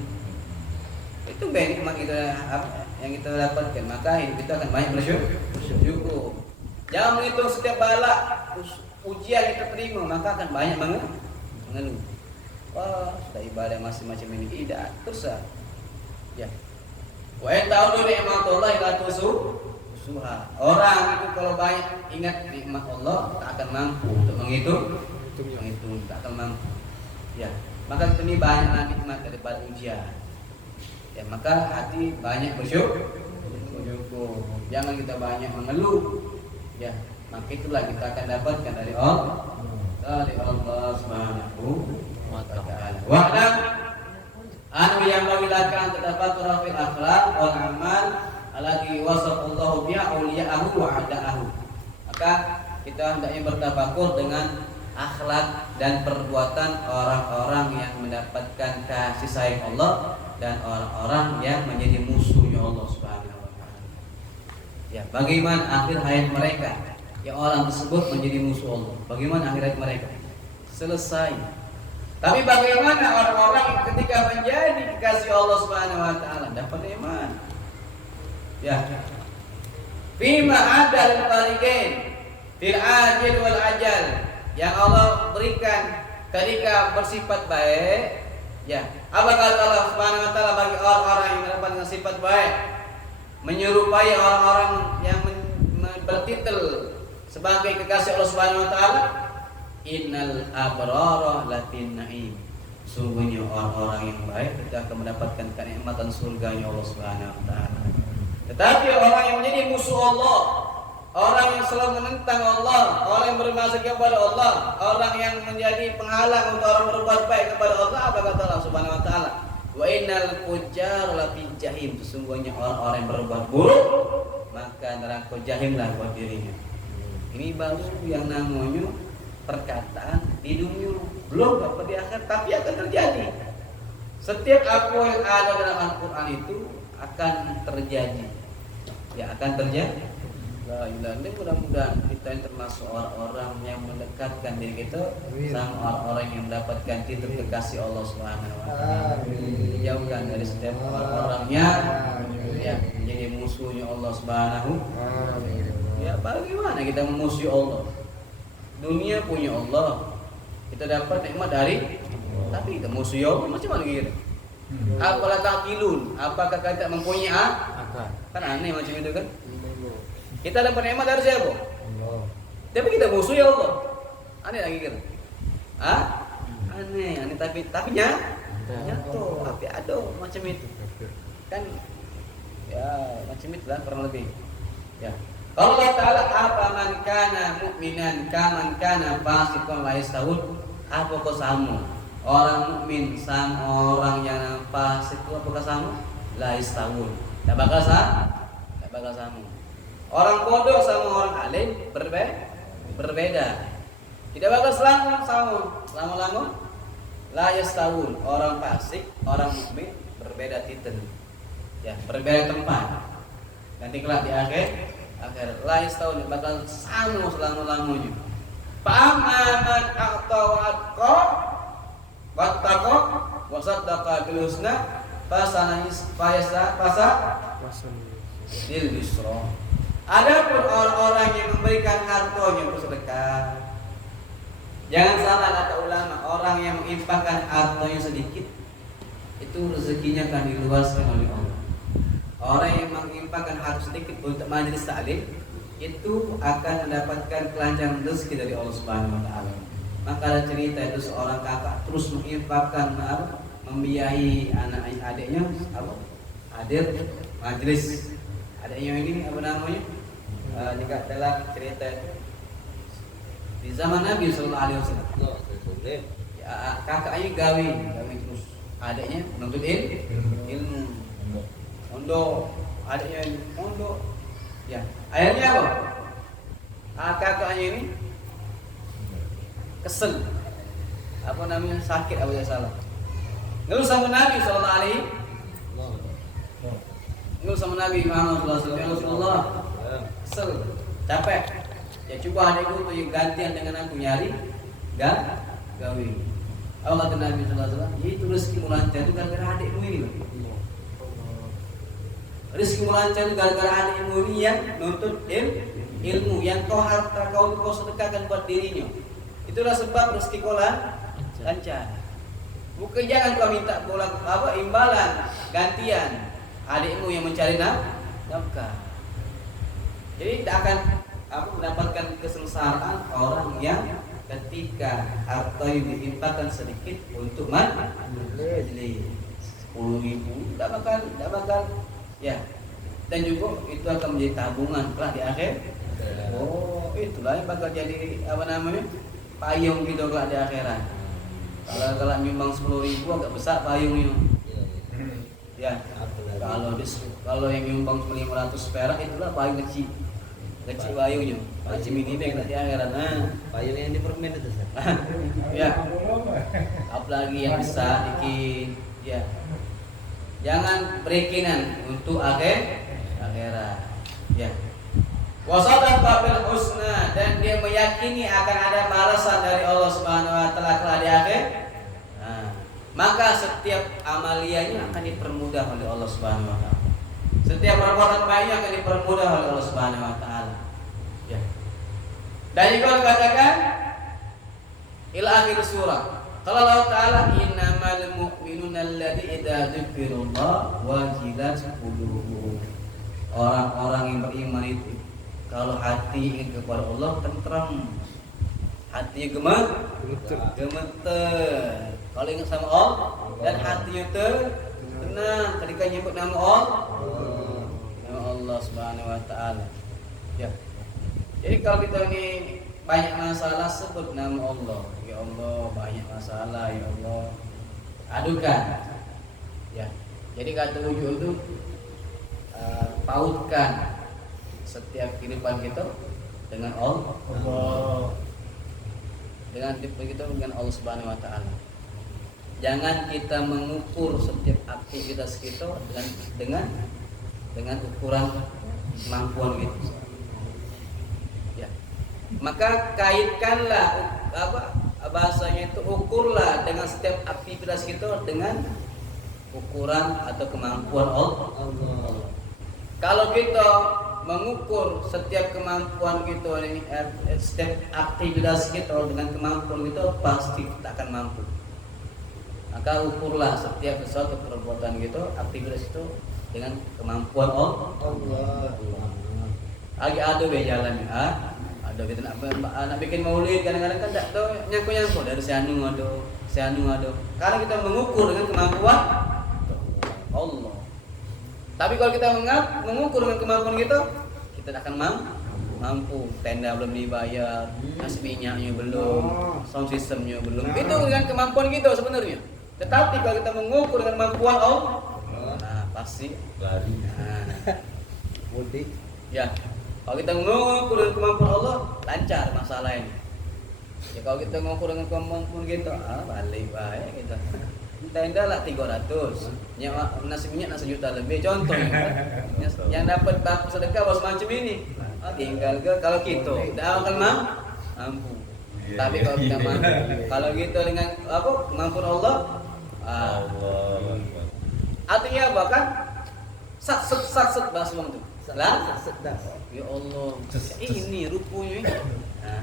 Itu nikmat yang kita dapatkan, maka hidup kita akan banyak bersyukur. Jangan menghitung setiap bala ujian yang kita terima, maka akan banyak mengeluh. Wah, sudah ibadah masih macam ini tidak susah. Ya. Wa ta'udu ni'matallahi la tusuha. Orang itu kalau banyak ingat nikmat Allah, tak akan mampu untuk menghitung, tak akan mampu. Ya. Maka kita ini banyaklah nikmat daripada ujian. Ya, maka hati banyak bersyukur. Jangan kita banyak mengeluh. Ya, maka itulah kita akan dapatkan dari Allah Subhanahu wa ta'ala. Wa'lam anu yang bagilakan terdapat fil akhlaq wal amal alladhi wasafallahu biha awliya'ahu wa a'da'ahu. Maka kita hendaknya bertafakur dengan akhlak dan perbuatan orang-orang yang mendapatkan kasih sayang Allah dan orang-orang yang menjadi musuhnya Allah Subhanahu wa taala. Ya, bagaimana akhir hayat mereka? Yang orang tersebut menjadi musuh Allah. Bagaimana akhir hayat mereka? Selesai. Tapi bagaimana orang-orang yang ketika menjadi kekasih Allah Subhanahu wa taala dapat iman? Ya. Fima adal tariqain fil ajil wal ajal, yang Allah berikan ketika bersifat baik, ya. Apa kata Allah Subhanahu wa taala bagi orang-orang yang mendapatkan sifat baik? Menyerupai orang-orang yang bertitel sebagai kekasih Allah Subhanahu wa taala, innal abrara latin naim. Sungguhnya orang-orang yang baik kita akan mendapatkan kenikmatan surganya Allah Subhanahu wa taala. Tetapi orang yang menjadi musuh Allah, orang yang selalu menentang Allah, orang yang bermaksud kepada Allah, orang yang menjadi penghalang untuk orang berbuat baik kepada Allah, apa kata Allah Subhanahu wa taala? Wa innal fujjar lafi jahim. Sesungguhnya orang-orang yang berbuat buruk, maka neraka jahimlah buat dirinya. Ini baru yang namanya perkataan di dunia, belum dapat di akhir, tapi akan terjadi. Setiap apa yang ada dalam Al-Qur'an itu akan terjadi. Ya, akan terjadi. La ilaha illallah. Mudah-mudahan kita yang termasuk orang-orang yang mendekatkan diri kita sama orang-orang yang mendapatkan titel kekasih Allah Subhanahu wa taala. Dijauhkan dari setiap orang-orang yang menjadi musuhnya Allah Subhanahu. Ya, bagaimana kita memusuhi Allah? Dunia punya Allah, kita dapat nikmat dari, tapi kita musuhi Allah macam mana gitu? Apalah takilun? Apakah kita mempunyai akal? Kan aneh macam itu kan? Kita dapat nikmat dari siapa? Allah. Tapi kita musuhi Allah. Aneh lagi gitu. Aneh tapi nyatu, tapi ada macam itu. Kan ya macam itulah kurang lebih. Ya. Allah Ta'ala apa man kana mu'minan kaman kana fasiqan la yastawun. Apa kau sama? Orang mukmin sama orang yang fasik itu apakah sama? La yastawun. Tak bakal sama. Orang bodoh sama orang alim berbeda. Tidak bakal selama-lama. La yastawun. Orang fasik, orang mukmin berbeda titel. Ya, berbeda tempat. Nanti kelak di akhir la yastawun bakal sama selama-lamanya. Fa'aman a'ta wa'aqa wattaqa wa saddaqa bil husna fasanayis lil yusra. Adapun orang-orang yang memberikan hartanya bersedekah, jangan salah kata ulama, orang yang menginfakkan hartanya sedikit itu rezekinya akan diluaskan oleh Allah. Orang yang menginfakkan harta sedikit untuk majelis taklim itu akan mendapatkan kelancaran rezeki dari Allah Subhanahu wa taala. Maka ada cerita itu seorang kakak terus menginfakkan membiayai anak adiknya hadir majelis. Adiknya ini apa namanya? Jika dalam cerita itu di zaman Nabi sallallahu alaihi wasallam. Ya, kakaknya gawe terus. Adiknya menuntut ilmu. Mondok, adiknya mondok. Ya, akhirnya apa? Kakaknya ini kesel. Apa namanya? Sakit apa ya salah. Ngeluh sama Nabi sallallahu alaihi Ngeluh sama Nabi Muhammad sallallahu alaihi wasallam. Rasulullah, kesel, capek. Ya coba adikku tuh gantian dengan aku nyari gawe. Apa kata Nabi sallallahu alaihi wasallam? Itu rezeki lancar itu gara-gara adikmu ini loh. Rezeki lancar itu gara-gara adikmu ini yang nuntut ilmu yang kau harta kau sedekahkan buat dirinya. Itulah sebab rezeki kau lancar. Bukan jangan kau minta imbalan gantian adikmu yang mencari nafkah. Jadi tidak akan mendapatkan kesengsaraan orang yang ketika harta yang diinfakkan sedikit untuk majelis 10.000 tidak bakal ya, dan juga itu akan menjadi tabungan kelak di akhir. Itulah yang bakal jadi payung gitu kelak di akhirat. Kalau nyumbang 10.000 agak besar payungnya. Ya, kalau yang nyumbang 500 perak itulah paling kecil. kecil wayunya. Macam ini baik nanti anggaran. Payu yang di permen itu Ustaz. Ya. Apalagi yang besar dikit. Ya. Jangan berikinan untuk akhirat. Ya. Wasadaqa bil husna, dan dia meyakini akan ada balasan dari Allah Subhanahu wa taala kelak di akhir. Maka setiap amaliyahnya akan dipermudah oleh Allah Subhanahu wa taala. Setiap perbuatan baiknya akan dipermudah oleh Allah Subhanahu wa taala. Ya. Dan juga dikatakan ila akhir surah. Kalau Allah taala innamal mu'minuna alladzi idza dzukirallah wajilat qulubuhum. Orang-orang yang beriman itu kalau hati ingin kepada Allah tentram, hatinya gemeter. Kalau ingat sama Allah dan hatinya tenang ketika nyebut nama Allah Subhanahu wa taala. Ya. Jadi kalau kita ini banyak masalah sebut nama Allah. Ya Allah, banyak masalah ya Allah. Adukan. Ya. Jadi kata wujud itu pautkan setiap kehidupan kita dengan Allah. Dengan kita dengan Allah Subhanahu wa taala. Jangan kita mengukur setiap aktivitas kita dengan ukuran kemampuan gitu. Ya. Maka kaitkanlah bahasanya itu ukurlah dengan setiap aktivitas kita dengan ukuran atau kemampuan Allah. Kalau kita mengukur setiap kemampuan kita, setiap aktivitas kita dengan kemampuan kita, pasti kita akan mampu. Maka ukurlah setiap sesuatu perbuatan kita, aktivitas itu dengan kemampuan Allah. Lagi ada jalan ada kita nak bikin maulid kadang-kadang kan tak tahu nyangkut dari sianu ada. Karena kita mengukur dengan kemampuan Allah. Tapi kalau kita mengukur dengan kemampuan kita tidak akan mampu. Tenda belum dibayar, nasi minyaknya belum, sound systemnya belum. Itu dengan kemampuan kita sebenarnya. Tetapi kalau kita mengukur dengan kemampuan Allah, pasti lari. Mudik. Ya. Kalau kita mengukur dengan kemampuan Allah, lancar masalah ini. Ya kalau kita mengukur dengan kemampuan kita, balik baik kita. Tenda lah 300, nasi minyak sejuta lebih. Contoh yang dapat baku sedekah bos macam ini. Tinggal ke kalau kita tidak akan mampu. Tapi kalau kita mampu, kalau gitu dengan kemampuan Allah, artinya apa kan? Sat bahasa orang tu. Lah, ya Allah, ini rupanya.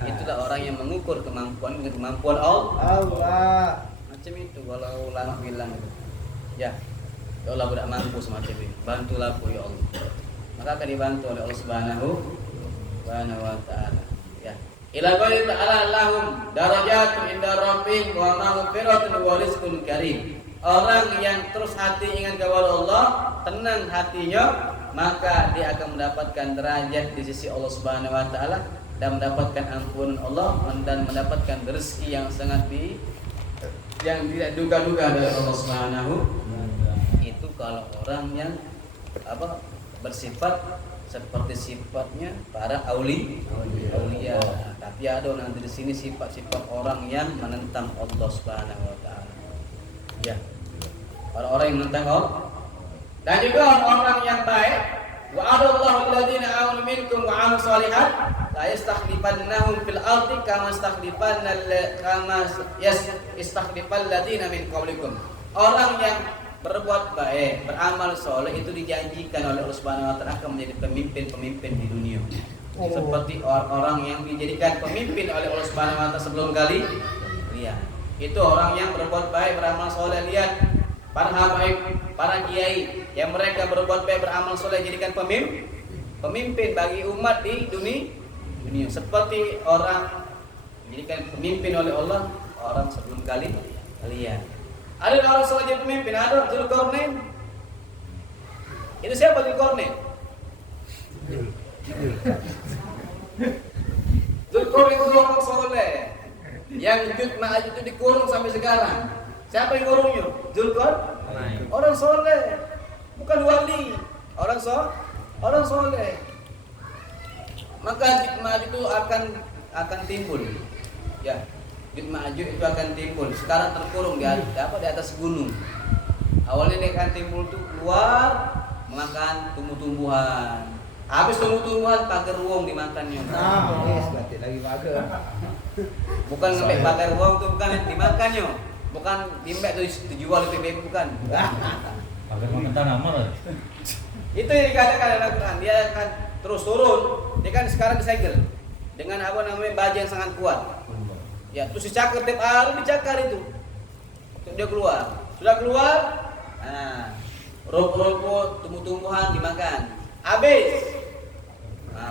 Itulah orang yang mengukur kemampuan dengan kemampuan Allah. Macam itu kalau ulama bilang itu. Ya Allah tidak mampu semacam itu. Bantulah aku ya Allah. Maka akan dibantu oleh Allah Subhanahu wa taala. Ya. Ila qawli ta'ala lahum darajatun inda rabbihim wa maghfiratun wa rizqun karim. Orang yang terus hati ingat kepada Allah, tenang hatinya, maka dia akan mendapatkan derajat di sisi Allah Subhanahu wa taala dan mendapatkan ampunan Allah dan mendapatkan rezeki yang sangat yang tidak duga-duga dari Allah Subhanahu. Itu kalau orang yang bersifat seperti sifatnya para aulia. Tapi ada nanti di sini sifat-sifat orang yang menentang Allah Subhanahu wa taala. Ya. Orang-orang yang menentang Allah. Dan juga orang-orang yang baik. Wa'adallahu alladziina aamanu minkum wa 'amilus shalihat la yastakhlifannahum fil ardi kama yastakhlifal ladziina min qablikum. Orang yang berbuat baik, beramal soleh itu dijanjikan oleh Allah Subhanahu wa taala akan menjadi pemimpin-pemimpin di dunia. Seperti orang-orang yang dijadikan pemimpin oleh Allah Subhanahu wa taala sebelum kali. Lihat. Itu orang yang berbuat baik, beramal soleh. Lihat para habaib, para kiai yang mereka berbuat baik, beramal soleh, jadikan pemimpin bagi umat di dunia. Seperti orang dijadikan pemimpin oleh Allah orang sebelum kalian. Ada orang soleh jadi pemimpin, ada Dzulqarnain. Itu siapa Dzulqarnain? Dzulqarnain itu orang soleh yang Jud Ma'aj itu dikurung sampai sekarang. Siapa yang ngurungnya? Dzulqarnain. Orang soleh, bukan wali. Orang soleh. maka Ya'juj Ma'juj itu akan timbul. Ya, Ya'juj Ma'juj itu akan timbul. Sekarang terkurung di atas gunung. Awalnya dia akan timbul tuh keluar makan tumbuh-tumbuhan. Habis tumbuh-tumbuhan pagar ruang dimakannya. Berarti lagi pagar. Bukan ngebek pagar ruang tuh bukan dimakannya. Bukan dimbek tuh dijual di PBB bukan. Pakai makan tanaman lah. Itu yang dikatakan dalam Al-Quran. Dia akan terus turun. Dia kan sekarang disegel dengan apa namanya baja yang sangat kuat. Ya, terus dicakar tiap hari dicakar itu. Dia keluar. Sudah keluar, nah, rumput-rumput, tumbuh-tumbuhan dimakan. Habis. Nah,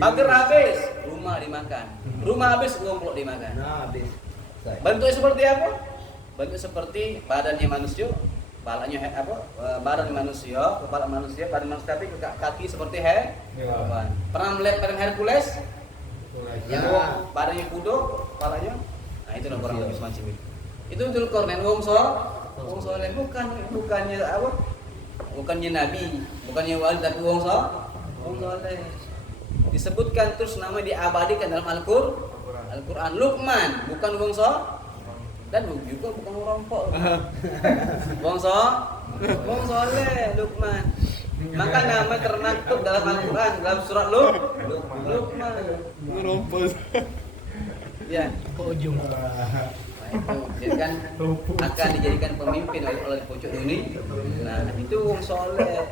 pagar habis, rumah dimakan. Rumah habis, rumput dimakan. Nah, habis. Bentuknya seperti apa? Bentuk seperti badannya manusia, kepalanya badan manusia, kepala manusia, badan manusia tapi kaki seperti hewan. Pernah melihat badan Hercules? Yang badannya kudo, kepalanya. Nah, itu kurang lebih semacam itu. Itu Dzulqarnain wong soleh bukannya apa? Bukannya nabi, bukannya wali tapi wong soleh. Disebutkan terus nama diabadikan dalam Al-Qur'an. Luqman bukan wong soleh dan juga bukan orang pok. Wong soleh Luqman. Maka nama termaktub dalam Al-Qur'an dalam surat Luqman. Ngerompos. Ya. Ujung. Itu jadi kan akan dijadikan pemimpin oleh pucuk dunia. Nah, itu wong soleh.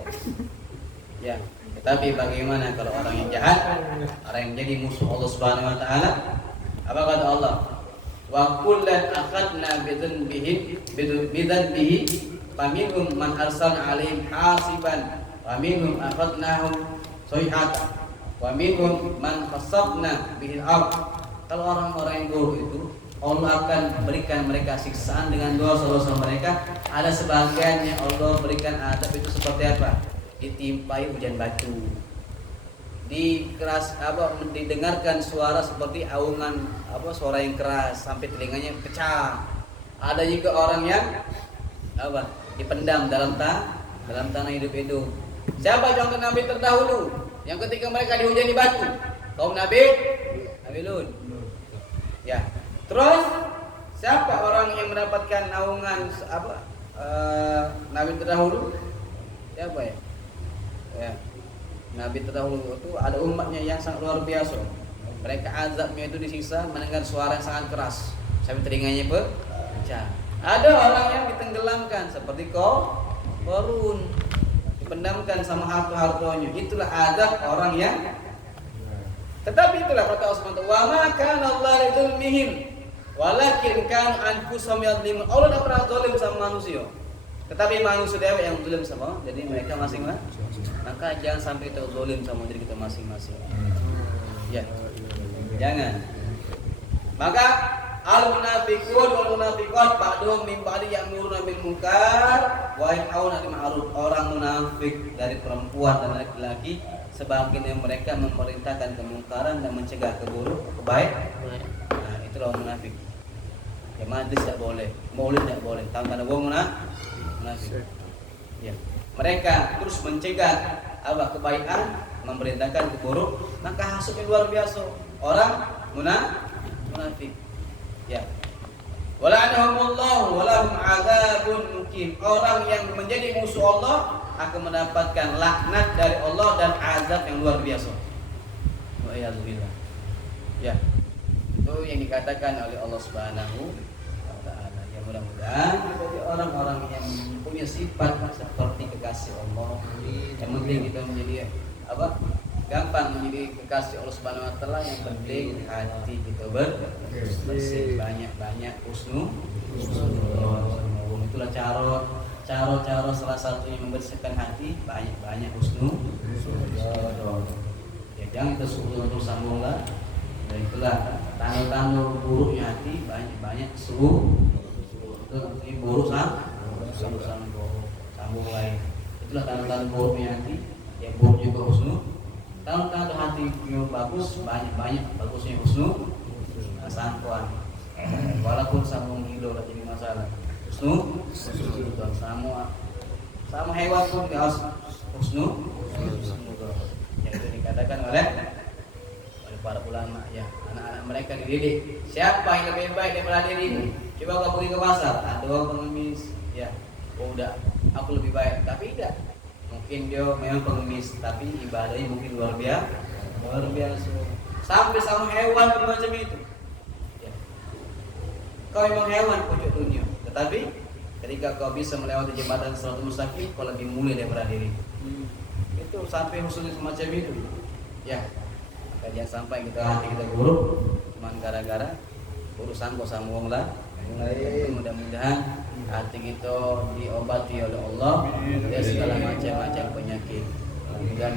Ya, tetapi bagaimana kalau orang yang jahat, orang yang jadi musuh Allah Subhanahu wa taala? Apa kata Allah? Wa kullan akhadna bidzanbihi faminhum man arsalna 'alaihim hasiban wa minhum akhadnahum sayhatan wa minhum man khasabna bihi al-ard. Kalau orang-orang yang buruk itu Allah akan berikan mereka siksaan dengan dosa-dosa mereka. Ada sebagiannya Allah berikan adab itu seperti apa? Ditimpai hujan batu. Didengarkan suara seperti aungan suara yang keras sampai telinganya pecah. Ada juga orang yang dipendam dalam tanah hidup-hidup. Siapa contoh nabi terdahulu yang ketika mereka dihujani batu? Kaum Nabi Lut. Ya. Terus siapa orang yang mendapatkan naungan nabi terdahulu? Siapa ya? Ya. Nabi terdahulu itu ada umatnya yang sangat luar biasa. Mereka azabnya itu disiksa mendengar suara yang sangat keras sampai telinganya pecah. Ada orang yang ditenggelamkan seperti Qarun, dipendamkan sama harta-hartanya. Itulah azab orang yang. Tetapi itulah kata Allah SWT, wa ma kana Allah lidzulmihim walakin kan anfusahum yadzlimun. Allah tidak pernah zalim sama manusia. Tetapi manusia dewa yang zalim sama jadi mereka masing-masing. Maka jangan sampai kita zalim sama diri kita masing-masing. Ya. Jangan. Maka al-munafiqun wal munafiqat ba'dhum min ba'di ya'muruna bil munkar wa yanhauna 'anil ma'ruf. Orang munafik dari perempuan dan laki-laki sebagian yang mereka memerintahkan kemungkaran dan mencegah kebaikan. Nah, itulah munafik. Ya majlis tidak boleh, maulid tidak boleh. Tanda-tanda munafik. Ya. Mereka terus mencegah kebaikan, memerintahkan keburuk, maka hasilnya luar biasa. Orang munafik. Ya. Wala'anahumullahu walahum 'adzabun muqim. Orang yang menjadi musuh Allah akan mendapatkan laknat dari Allah dan azab yang luar biasa. Wa'iyadzubillah. Ya. Itu yang dikatakan oleh Allah Subhanahu wa taala. Ya mudah-mudahan menjadi orang-orang yang punya sifat seperti kekasih Allah. Yang penting kita menjadi gampang menjadi kekasih Allah Subhanahu wa taala. Yang penting hati kita bersih, banyak husnul. Itulah cara salah satunya membersihkan hati, banyak husnul. Ya jangan kita suruh sambunglah. Dan itulah tanda-tanda buruknya hati, banyak suruh. Itu buruk sambung lain. Itulah tanda-tanda buruknya hati. Ya buruk juga husnul. Tanda-tanda hati yang bagus, banyak bagusnya husnul. Sangkuan. Walaupun sambung hilo tak jadi masalah. Husnul, sama hewan pun harus husnul. Yang itu dikatakan oleh para ulama ya, anak-anak mereka dididik. Siapa yang lebih baik daripada dirimu? Coba kau pergi ke pasar, ada orang pengemis, ya, oh udah, aku lebih baik. Tapi tidak, mungkin dia memang pengemis, tapi ibadahnya mungkin luar biasa. Sampai sama hewan macam itu. Ya. Kau memang hewan pojok dunia, tetapi ketika kau bisa melewati jembatan Siratal Mustaqim, kau lebih mulia daripada diri. Itu sampai khususnya semacam itu. Ya, maka jangan sampai hati kita buruk, cuma gara-gara urusan kau sambung lah. Mudah-mudahan hati kita diobati oleh Allah dari segala macam penyakit. Dan